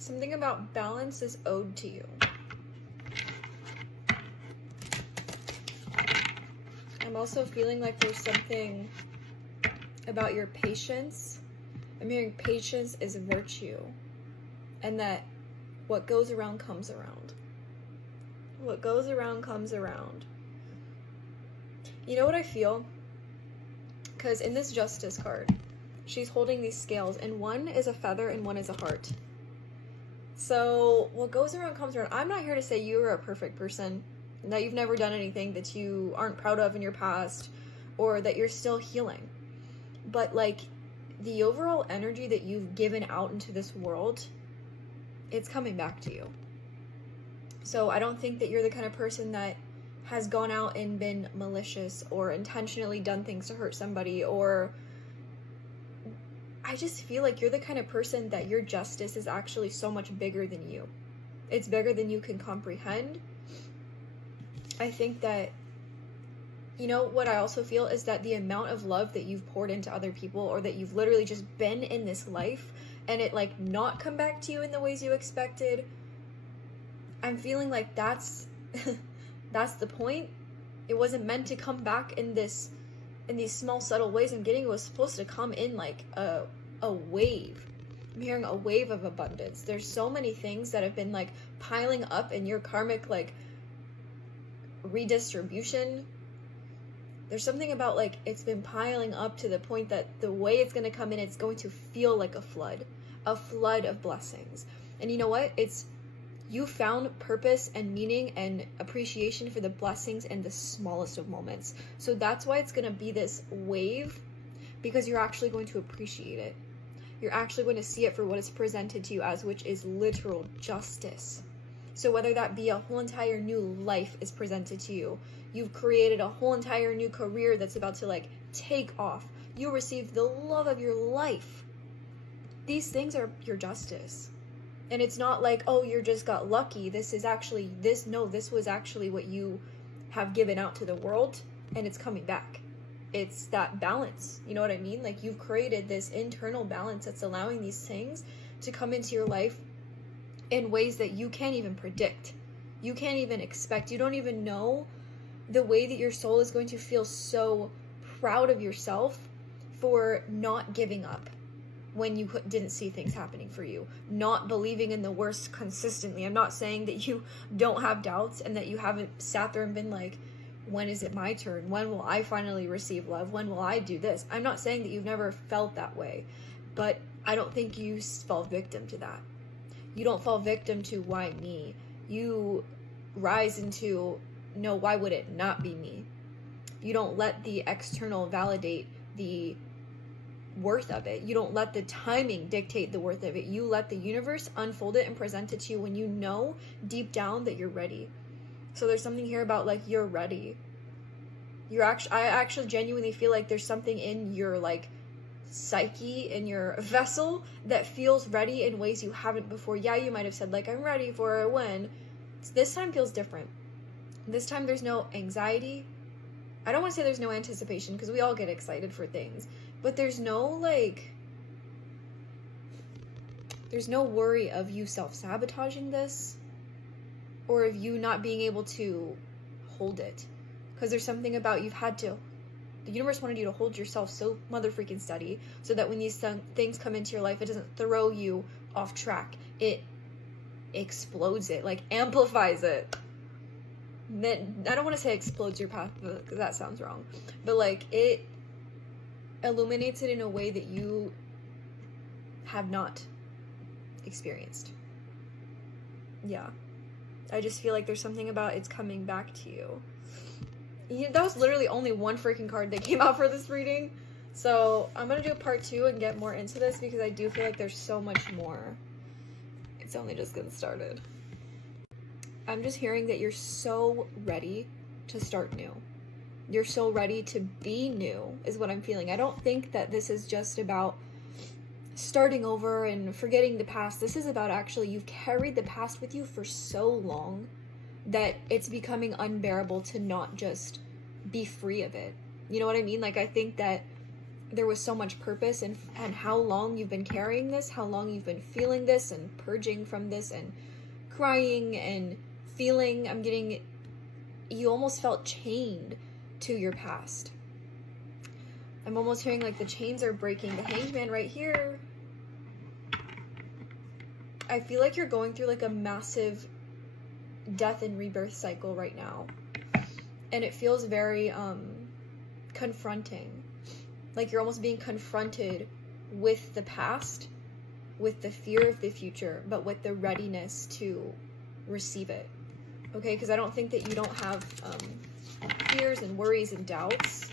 Something about balance is owed to you. I'm also feeling like there's something about your patience. I'm hearing patience is a virtue, and that what goes around comes around. What goes around comes around. You know what I feel? Because in this Justice card, she's holding these scales, and one is a feather and one is a heart. So what goes around comes around. I'm not here to say you are a perfect person, that you've never done anything that you aren't proud of in your past, or that you're still healing. But like, the overall energy that you've given out into this world, it's coming back to you. So I don't think that you're the kind of person that has gone out and been malicious or intentionally done things to hurt somebody, or I just feel like you're the kind of person that your justice is actually so much bigger than you. It's bigger than you can comprehend. I think that, you know, what I also feel is that the amount of love that you've poured into other people, or that you've literally just been in this life and it like not come back to you in the ways you expected, I'm feeling like that's that's the point. It wasn't meant to come back in these small subtle ways. I'm getting it was supposed to come in like a wave. I'm hearing a wave of abundance. There's so many things that have been like piling up in your karmic like redistribution. There's something about like it's been piling up to the point that the way it's going to come in, it's going to feel like a flood of blessings. And you know what? It's you found purpose and meaning and appreciation for the blessings in the smallest of moments. So that's why it's going to be this wave, because you're actually going to appreciate it. You're actually going to see it for what is presented to you as, which is literal justice. So whether that be a whole entire new life is presented to you, you've created a whole entire new career that's about to like take off, you received the love of your life. These things are your justice. And it's not like, oh, you just got lucky. This was actually what you have given out to the world, and it's coming back. It's that balance. You know what I mean? Like, you've created this internal balance that's allowing these things to come into your life in ways that you can't even predict. You can't even expect. You don't even know the way that your soul is going to feel so proud of yourself for not giving up when you didn't see things happening for you, not believing in the worst consistently. I'm not saying that you don't have doubts and that you haven't sat there and been like, when is it my turn? When will I finally receive love? When will I do this? I'm not saying that you've never felt that way, but I don't think you fall victim to that. You don't fall victim to why me. You rise into, no, why would it not be me? You don't let the external validate the worth of it. You don't let the timing dictate the worth of it. You let the universe unfold it and present it to you when you know deep down that you're ready. So there's something here about like you're ready. I actually genuinely feel like there's something in your like psyche, in your vessel, that feels ready in ways you haven't before. Yeah, you might have said like I'm ready for when. This time feels different. This time there's no anxiety. I don't want to say there's no anticipation, because we all get excited for things. But there's no worry of you self-sabotaging this, or of you not being able to hold it. Because there's something about the universe wanted you to hold yourself so mother freaking steady, so that when these things come into your life, it doesn't throw you off track. It explodes it, like amplifies it. I don't want to say explodes your path, because that sounds wrong. But like it illuminates it in a way that you have not experienced. Yeah. I just feel like there's something about it's coming back to you. That was literally only one freaking card that came out for this reading. So I'm going to do a part 2 and get more into this, because I do feel like there's so much more. It's only just getting started. I'm just hearing that you're so ready to start new. You're so ready to be new is what I'm feeling. I don't think that this is just about starting over and forgetting the past. This is about actually you've carried the past with you for so long that it's becoming unbearable to not just be free of it. You know what I mean? Like, I think that there was so much purpose and how long you've been carrying this, how long you've been feeling this and purging from this and crying and feeling. I'm getting, you almost felt chained to your past. I'm almost hearing like the chains are breaking. The Hanged Man right here. I feel like you're going through like a massive death and rebirth cycle right now. And it feels very confronting. Like you're almost being confronted with the past, with the fear of the future, but with the readiness to receive it. Okay, because I don't think that you don't have fears and worries and doubts.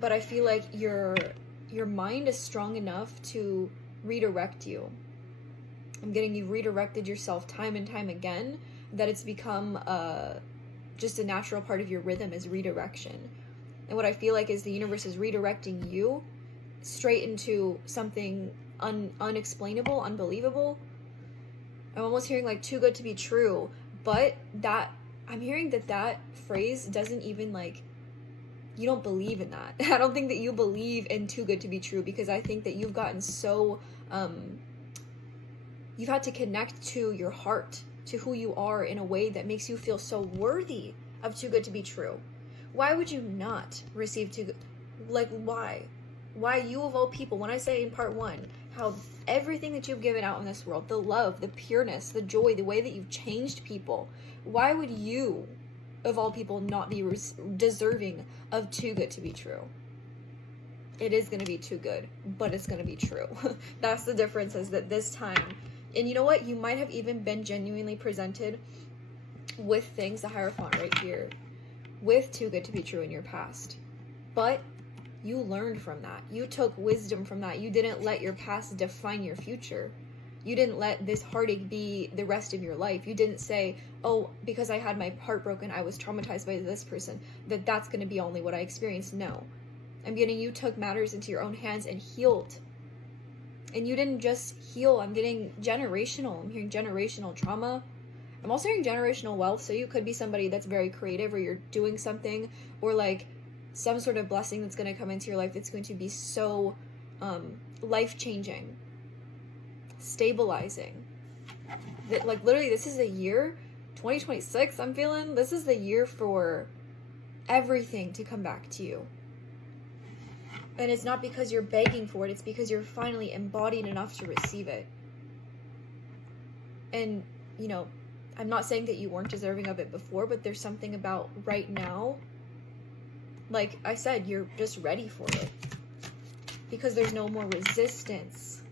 But I feel like your mind is strong enough to redirect you. I'm getting you redirected yourself time and time again, that it's become just a natural part of your rhythm is redirection. And what I feel like is the universe is redirecting you straight into something unexplainable, unbelievable. I'm almost hearing like too good to be true, but that I'm hearing that phrase doesn't even like, you don't believe in that. I don't think that you believe in too good to be true, because I think that you've gotten so, you've had to connect to your heart, to who you are in a way that makes you feel so worthy of too good to be true. Why would you not receive too good? Like, why? Why you of all people? When I say in part 1, how everything that you've given out in this world, the love, the pureness, the joy, the way that you've changed people, why would you of all people not be deserving of too good to be true? It is going to be too good, but it's going to be true. That's the difference, is that this time, and you know what? You might have even been genuinely presented with things, the Hierophant right here, with too good to be true in your past. But you learned from that. You took wisdom from that. You didn't let your past define your future. You didn't let this heartache be the rest of your life. You didn't say, oh, because I had my heart broken, I was traumatized by this person, that's going to be only what I experienced. No. I'm getting you took matters into your own hands and healed. And you didn't just heal. I'm getting generational. I'm hearing generational trauma. I'm also hearing generational wealth. So you could be somebody that's very creative, or you're doing something, or like some sort of blessing that's going to come into your life that's going to be so life-changing, stabilizing. That, like, literally, this is the year, 2026, I'm feeling, this is the year for everything to come back to you. And it's not because you're begging for it, it's because you're finally embodied enough to receive it. And, you know, I'm not saying that you weren't deserving of it before, but there's something about right now, like I said, you're just ready for it. Because there's no more resistance.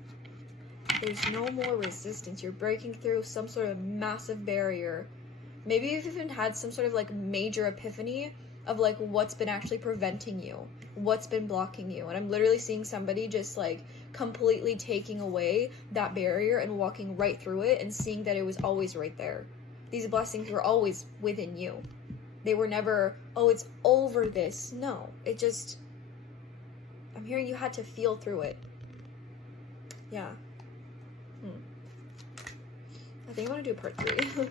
There's no more resistance. You're breaking through some sort of massive barrier. Maybe you've even had some sort of like major epiphany of like what's been actually preventing you, what's been blocking you. And I'm literally seeing somebody just like completely taking away that barrier and walking right through it and seeing that it was always right there. These blessings were always within you. They were never, oh, it's over this. No, it just, I'm hearing you had to feel through it. Yeah. I think I want to do part 3.